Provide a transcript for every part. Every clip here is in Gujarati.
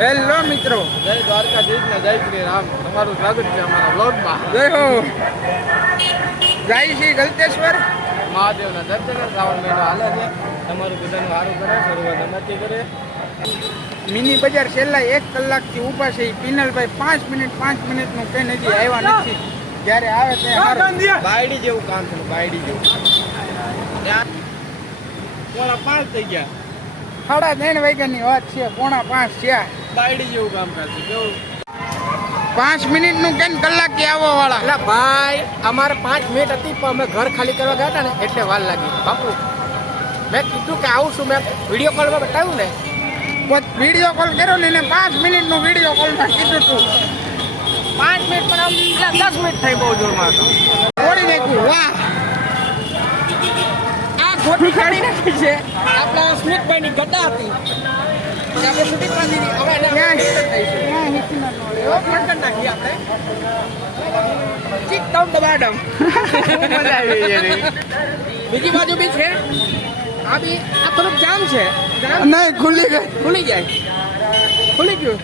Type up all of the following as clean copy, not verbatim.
હેલો મિત્રો, જય દ્વારકાધીશ ને જય શ્રી રામ. તમારું સ્વાગત છે અમારા વ્લોગમાં. જય હો. જાય છે ગલતેશ્વર મહાદેવના દર્શન. શ્રાવણ મહિનો હાલે છે. તમારું બધાનું સારું કરે, શરૂઆત નથી કરે. મિની બજાર છેલ્લા 1 કલાકથી ઊભા છે. પિનલભાઈ 5 મિનિટનું કઈ નથી આવ્યા નથી. જ્યારે આવે ત્યાં બાયડી જેવું કામ છે, બાયડી જેવું. ત્યાં 4:30 થઈ ગયા. 3:30 વાગ્યાની વાત છે. 4:30 થયા. બાયડી જેવું કામ કરશે. કેવું 5 મિનિટનું કેમ કલાકથી આવવા વાળા? એટલે ભાઈ અમારે 5 મિનિટ હતી પણ અમે ઘર ખાલી કરવા ગયા હતા ને એટલે વાર લાગી. બાપુ મેં કીધું કે આવું છું, મેં વિડીયો કોલમાં બતાવ્યું ને. વિડીયો કોલ કર્યો ને 5 મિનિટનું વિડીયો કોલમાં કીધું તું. 5 મિનિટ પણ આમ એટલે 10 મિનિટ થઈ બહુ જોરમાં હતો. ઓળી નાખ્યું. વાહ, આ ખોટી કાઢી નાખી છે. આપણા સ્મિતભાઈની ગડા હતી આપણે શૂટિંગ કરી દીધી. હવે એને ક્યાં પટકન નાખી આપણે ચીક ડાઉન દબાડમ. મજા આવી. બીજી બાજુ બી છે. આ થોડુંક જામ છે. નહીં, ખુલ્લી ગઈ. ખુલી જાય, ખુલી ગયું.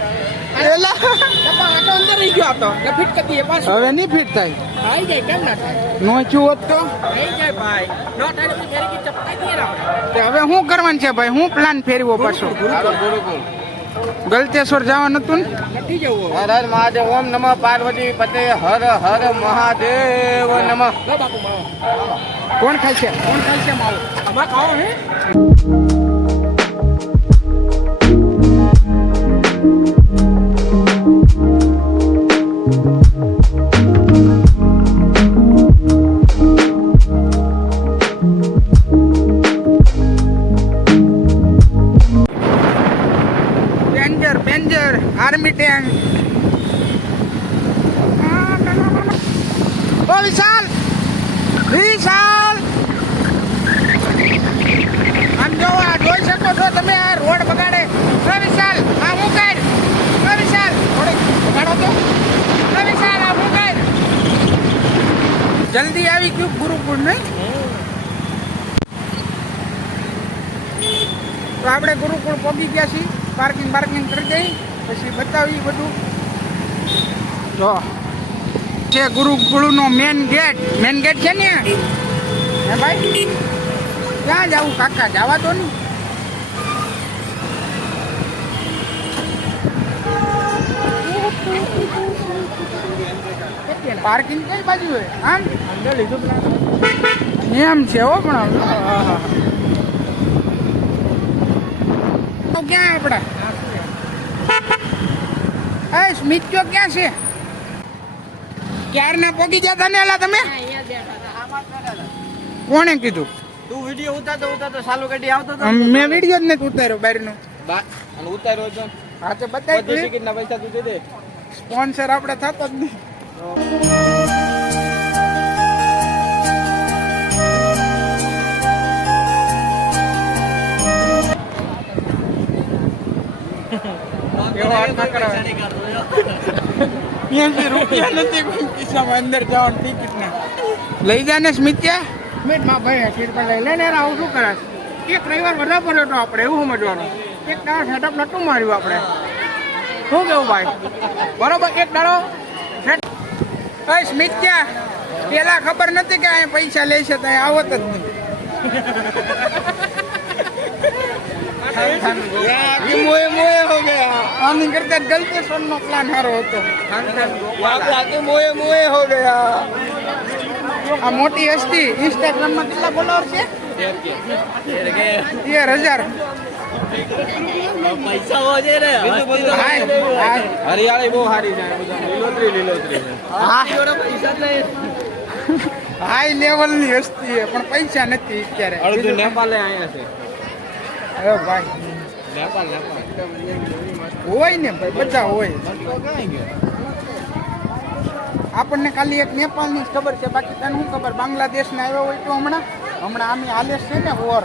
એલા આટો અંદર રહી ગયો. આટો એટલે ફિટ કરી દઈએ પાછું. હવે નહીં ફિટ થાય. આવી જાય, કેમ ના થાય? નોચ્યું હોત તો થઈ જાય ભાઈ. નો થાય તો ફેરી કી ચપકાઈ દઈએ ને આપણે. તે હવે શું કરવાનું છે ભાઈ? હું પ્લાન ફેરવો પાછો? ગુરુકુળ ગલતેશ્વર જવાનું હતું ને? નથી જવું હવે. હર હર મહાદેવ. ઓમ નમઃ પાર્વતી પતે. હર હર મહાદેવ નમઃ. લો બાપુ માવો. કોણ ખાય છે? કોણ ખાય છે માવો? આમાં ખાઓ હે. પેન્જર આર્મી ટેન્ક. ઓ વિશાલ, વિશાલ આમ જો, આ જોઈ શકો છો તમે? આ રોડ બગાડે. ઓ વિશાલ, આ હું કર? ઓ વિશાલ, થોડીક બગાડો તો. ઓ વિશાલ, આ હું કર? જલ્દી આવી ગયું ગુરુકુળ ને. તો આપણે ગુરુકુળ પહોંચી ગયા છીએ. પાર્કિંગ કરી દઈ પછી બતાવી બધું. જો છે ગુરુકુળનો મેન ગેટ છે ને. હે ભાઈ, ક્યાં જવું કાકા? જવા દો ને. પાર્કિંગ કઈ બાજુ હોય? આમ એમ છે હો. પણ ક્યાં આપડા સ્મિત ચોક ક્યાં છે? ક્યારના પોગી જતા ને એલા તમે? કોણે કીધું? તું વિડીયો ઉતારતો સાલું કાઢી આવતો હતો. મેં વિડીયો જ નથી ઉતાર્યો બહારનો. અને ઉતાર્યો તો હા તો બતાવી ટિકિટ ના પૈસા તું દે દે. સ્પોન્સર આપણે થતો જ નહીં. રૂપિયા નથી ખિસ્સામાં અંદર જવાની ટિકિટ ને લઈ જા ને સ્મિત્યા. સ્મિત માં ભાઈ સીટ પર લઈ લઈને આવું શું કરે? એક રવિવાર વધારે પડ્યો તો આપણે એવું સમજવાનું. એક દાડો સેટઅપ નતું માર્યું આપણે. શું કેવું ભાઈ? બરોબર, એક દાડો સેટ. સ્મિત્યા, પેલા ખબર નથી કે અહીંયા પૈસા લે છે તો આવત જ નહીં. મોએ હો ગયા. આની કરતા ગલતેશ્વર નો પ્લાન સારો હતો. મોએ હો ગયા. આ મોટી હસ્તી ઇન્સ્ટાગ્રામ માં કેટલા ફોલોઅર છે? 13,000. પૈસા હો છે રે. હરિયાળી બહુ સારી છે. લીલોતરી હાઈ લેવલ ની હસ્તી છે પણ પૈસા નથી અત્યારે. અડધું નેપાલે આયા છે. અરે ભાઈ, નેપાલ હોય ને ભાઈ, બધા હોય. આપણને ખાલી એક નેપાલ ની જ ખબર છે, બાકી તને શું ખબર? બાંગ્લાદેશ ને આવ્યો હોય તો હમણાં આમ હાલે છે ને વોર.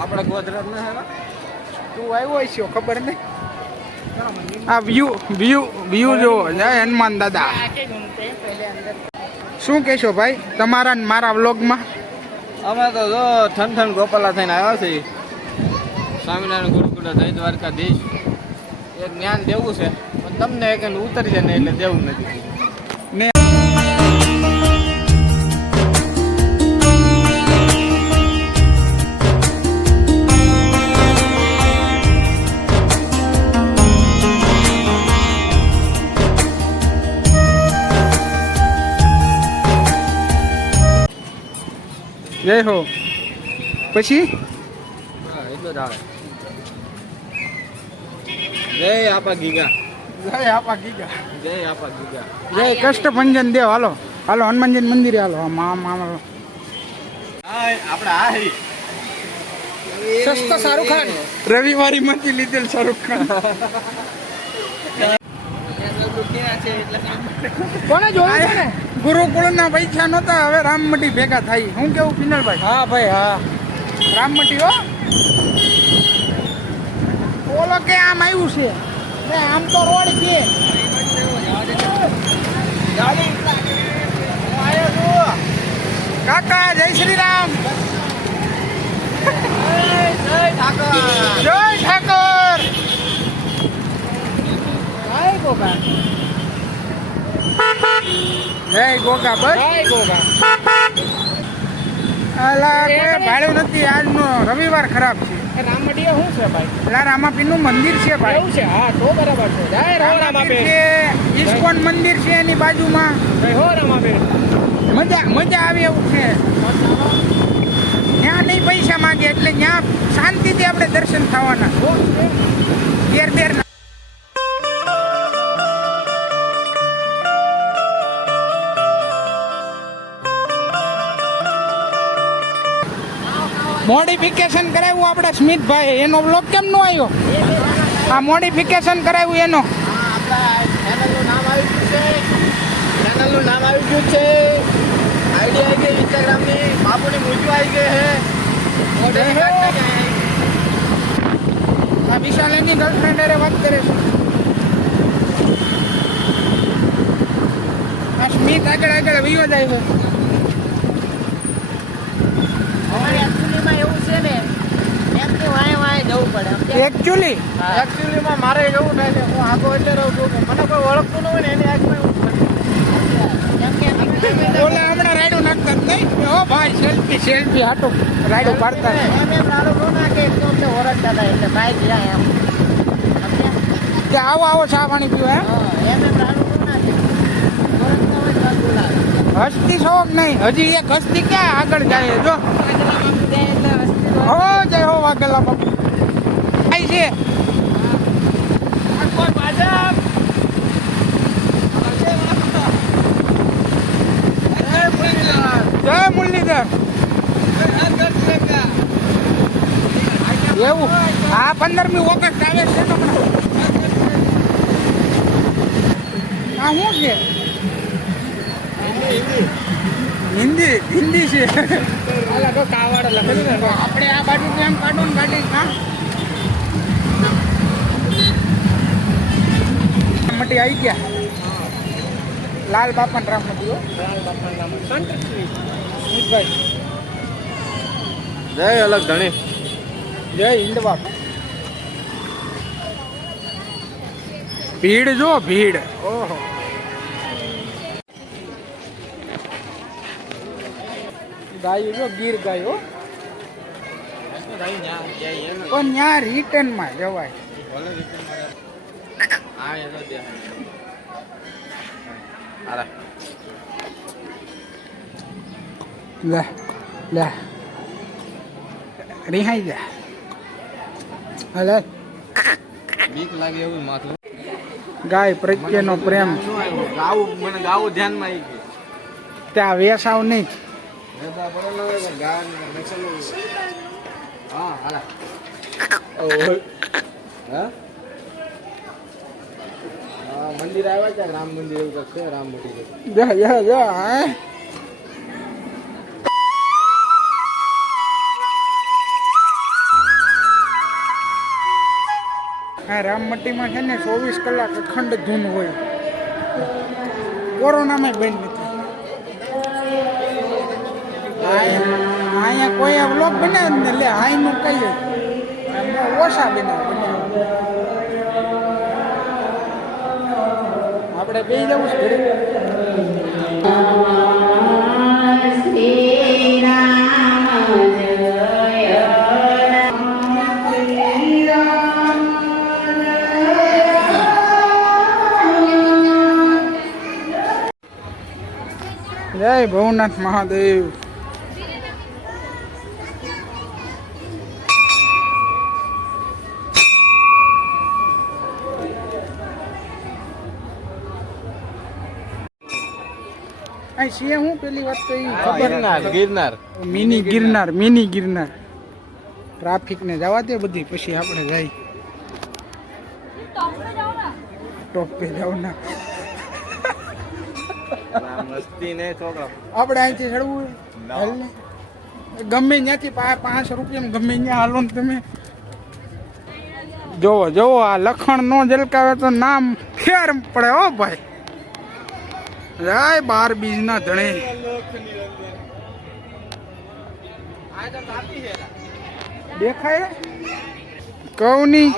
આપણે ગુજરાત ના હેરા તું આવ્યો છે ખબર નહીં. આ વ્યૂ જોવો જય હનુમાન દાદા. શું કહેશો ભાઈ તમારા ને મારા વ્લોગમાં? અમે તો જો ઠંડ ગોપાલા થઈને આવ્યા છીએ. સ્વામિનારાયણ ગુરુકુળ જય દ્વારકાધીશ એક જ્ઞાન દેવું છે પણ તમને એક ઉતરી જાય ને એટલે દેવું નથી. ને જય હો પછી એટલો જ આવે. જય આપા ગીગા, જય આપા ગીગા, જય આપા ગીગા, જય કષ્ટભંજન દેવ. હાલો હાલો હનુમાનજી મંદિરે હાલો. આપણે આ સસ્તો શાહરુખ ખાન. રવિવારી માંથી લીધેલ શાહરુખ ખાન. કોને જોયું છે ને? ગુરુકુળ ના પૈસા નહોતા, હવે રામમટી ભેગા થાય. હું કેવું કિનલભાઈ? હા ભાઈ હા. રામમટી હો. ઓલો કે આમ આવ્યું છે ને, આમ તો રોડ છે. કાકા જય શ્રી રામ. જય ઠાકોર. જય ગોગા. જય ગોગા. બસ જય ગોગા. અલા કોઈ ભાડ્યું નથી. આજનો રવિવાર ખરાબ છે. રામમટીએ શું છે ભાઈ? એટલે રામાપીરનું મંદિર છે ભાઈ. એવું છે? હા તો બરાબર છે. જય રામાપીર છે, ઇસ્કોન મંદિર છે એની બાજુમાં. જય હો રામાપીર. મજા આવે એવું છે. ત્યાં નહીં પૈસા માંગે, એટલે ત્યાં શાંતિથી આપણે દર્શન થવાના. ઘેર ઘેર ના. મોડિફિકેશન કરાવ્યું આપણે સ્મિતભાઈ, એનો બ્લોગ કેમ નો આવ્યો? આ મોડિફિકેશન કરાવ્યું એનો. ચેનલનું નામ આવી ગયું છે, ચેનલનું નામ આવી ગયું છે, આઈડી આવી ગઈ ઇન્સ્ટાગ્રામની, બાપુની મૂંઝું આવી ગઈ છે. આ વિશાલ એની ગર્લફ્રેન્ડ અરે વાત કરે છે. આ સ્મિત આગળ આગળ વિયો જાય છે. એકચ્યુઅલીમાં એવું છે ને, એમ કે વાય જવું પડે. એકચ્યુઅલી એકચ્યુઅલીમાં મારે એવું થાય છે, હું આગો એટલે રહું છું કે મને કોઈ ઓળખતું ન હોય ને એની આગળ એવું ઓલા હમણાં રાયડું નાખતા જ નહીં. ઓ ભાઈ સેલ્ફી હાટો રાયડું પાડતા જ. એમ મારું નો નાખે તો અમને ઓળખતા હતા એટલે બાઈક જાય એમ. કે આવો આવો ચા પાણી પીવા એમ મારું નો નાખે ઓળખતા હોય તો બોલાવે. હસ્તી શોખ નહીં. હજી એક હસ્તી ક્યાં આગળ જાય જો. હો જય હો વાઘેલા બાપુ. આઈ છે જય મુરલીધર. એવું આ 15મી ઓગસ્ટ આવે છે ને હમણાં. આ શું છે? હિન્દી છે. અલગ કાવડ લખેલું ને. આપણે આ બાજુ એમ કાઢું ને ગાડી. હા રામમટી આવી ગયા. લાલ બાપા રામમટી હો. સ્મિતભાઈ જય અલગ ધણી, જય હિન્દ બાપ. ભીડ જો ભીડ. ઓહો ગાયો જો ગીર ગાયો. પણ ત્યાં રિટર્નમાં જવાય. લે લે રિહાઈ જા. હલે બીક લાગે એવું માથું. ગાય પ્રત્યેનો પ્રેમ ગાવું મને ગાવું ધ્યાનમાં આવી ગયું. ત્યાં વેસાવ નહીં. હા હાલા મંદિર આવ્યા છે, રામ મંદિર એવું કંઈક છે, રામ મોટી હા રામમટીમાં છે ને 24 કલાક અખંડ ધૂન હોય. કોરોનામાં બંધ નથી. અહીંયા કોઈ વ્લોગ બનાવે ને લે હાઈનું કહીએ ઓછા બનાવે આપણે બે જવું છે ઘરે. જય ભવનાથ મહાદેવ. અહીં છે હું પેલી વાત તો ઈ ખબર ગિરનાર મિની ગિરનાર ટ્રાફિક ને જવા દે બધી પછી આપણે જાય ટોપ પે જાવ ના મસ્તી ને છોકરા આપણે અહીંથી ચડવું હાલ ને. ગમે ત્યાંથી 5 રૂપિયા ગમે ત્યાં હાલો ને તમે. જોવો આ લખણ નો ઝલકાવે તો નામ ફેર પડે હો ભાઈ. જય 12 બીજના ધણે. દેખાય કહું નહીં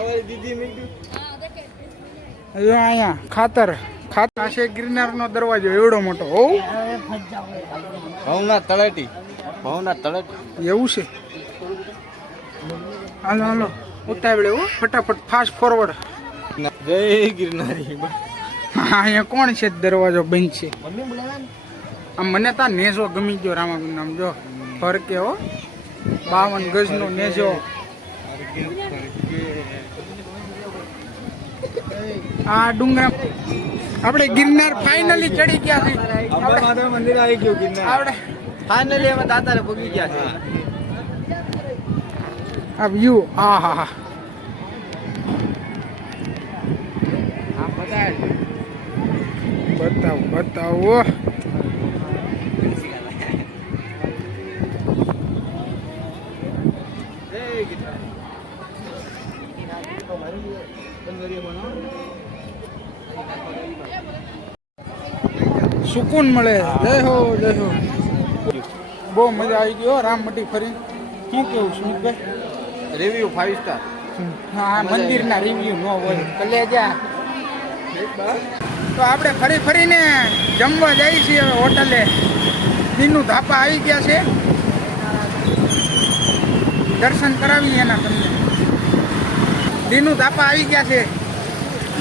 જો અહીંયા ખાતર છે ગિરનાર નો દરવાજો એવડો મોટો હો. ભવનાથ તળેટી એવું છે. હાલો ઉતાવળે હો ફટાફટ ફાસ્ટ ફોરવર્ડ. જય ગિરનારી. અહીંયા કોણ છે દરવાજો બંધ છે. આમ મને તા નેજો ગમી ગયો રામાબીન નામ જો ફરકે હો 52 ગજનો નેજો. આ ડુંગરા આપણે ગિરનાર ફાઇનલી ચડી ગયા છે. મંદિર આવી ગયું ગિરનાર આપણે ફાઇનલી અમે દાતારે પગી ગયા છે. આ વ્યૂ હા હા હા બતાવો સુકૂન મળે. જય હો બહુ મજા આવી ગયો રામમટી ફરી. શું કેવું સુમિતભાઈ? Review 5 star. હા મંદિરના રિવ્યુ ન હોય કલેજા. તો આપણે ફરીને જમવા જઈએ છીએ હોટલે. દીનું ધાપા આવી ગયા છે. દર્શન કરાવીએ એના તમને. દીનું ધાપા આવી ગયા છે.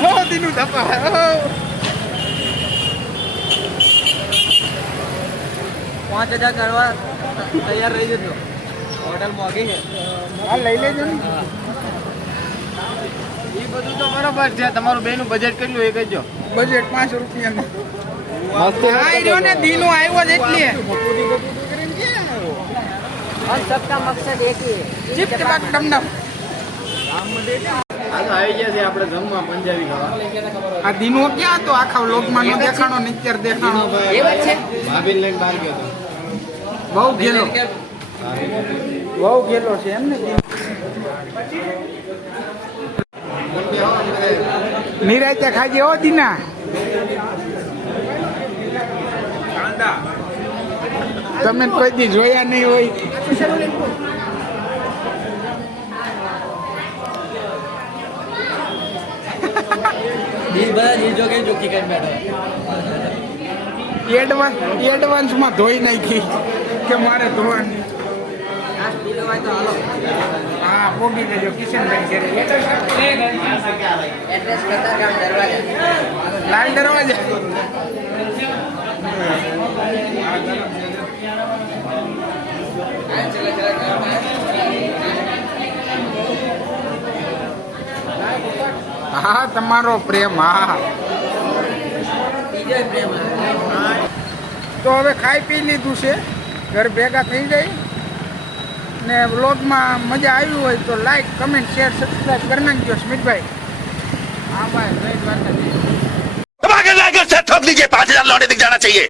હો દીનું ધાપા 5000 કરવા તૈયાર રહી જજો. હોટલ મોંઘી છે. હા લઈ લેજો ને. એ બધું તો બરોબર છે. તમારું બેનું બજેટ કેટલું એ કહેજો. બજેટ 5 રૂપિયાનું. મસ્ત આવ્યો ને દીનું આવ્યો જ એટલે और सबका मकसद एक ही है ચીપ ચપાક ડમડમ. હાલો આવી ગયા છે આપણે જમવા પંજાબી ખાવા. આ દીનો ક્યાં તો આખા વ્લોગમાં નો દેખાણો નિત્યર દેખાણો. ભાભીને લઈને બહાર ગયો હતો. બહુ ગેલો છે એમ ને. નિરાયતે ખાજે હો દીના. તમે કોઈ દી જોયા નહીં હોય. એડવાન્સમાં ધોઈ નાખી કે મારે ધોવાની. હા પોગી દેજો કિશનભાઈ ઘરે. एड्रेस कतारगाम दरवाजा લાલ દરવાજા. હા તમારો પ્રેમ. હા બીજો પ્રેમ તો હવે ખાઈ પી લીધું છે. ઘર ભેગા થઈ જાય ને વ્લોગમાં મજા આવી હોય તો લાઈક કમેન્ટ શેર સબસ્ક્રાઈબ કરી નાખજો. સ્મિતભાઈ હા ભાઈ જય દ્વારકાધીશ. ठोक दीजिए 5000 लौटे दिख जाना चाहिए.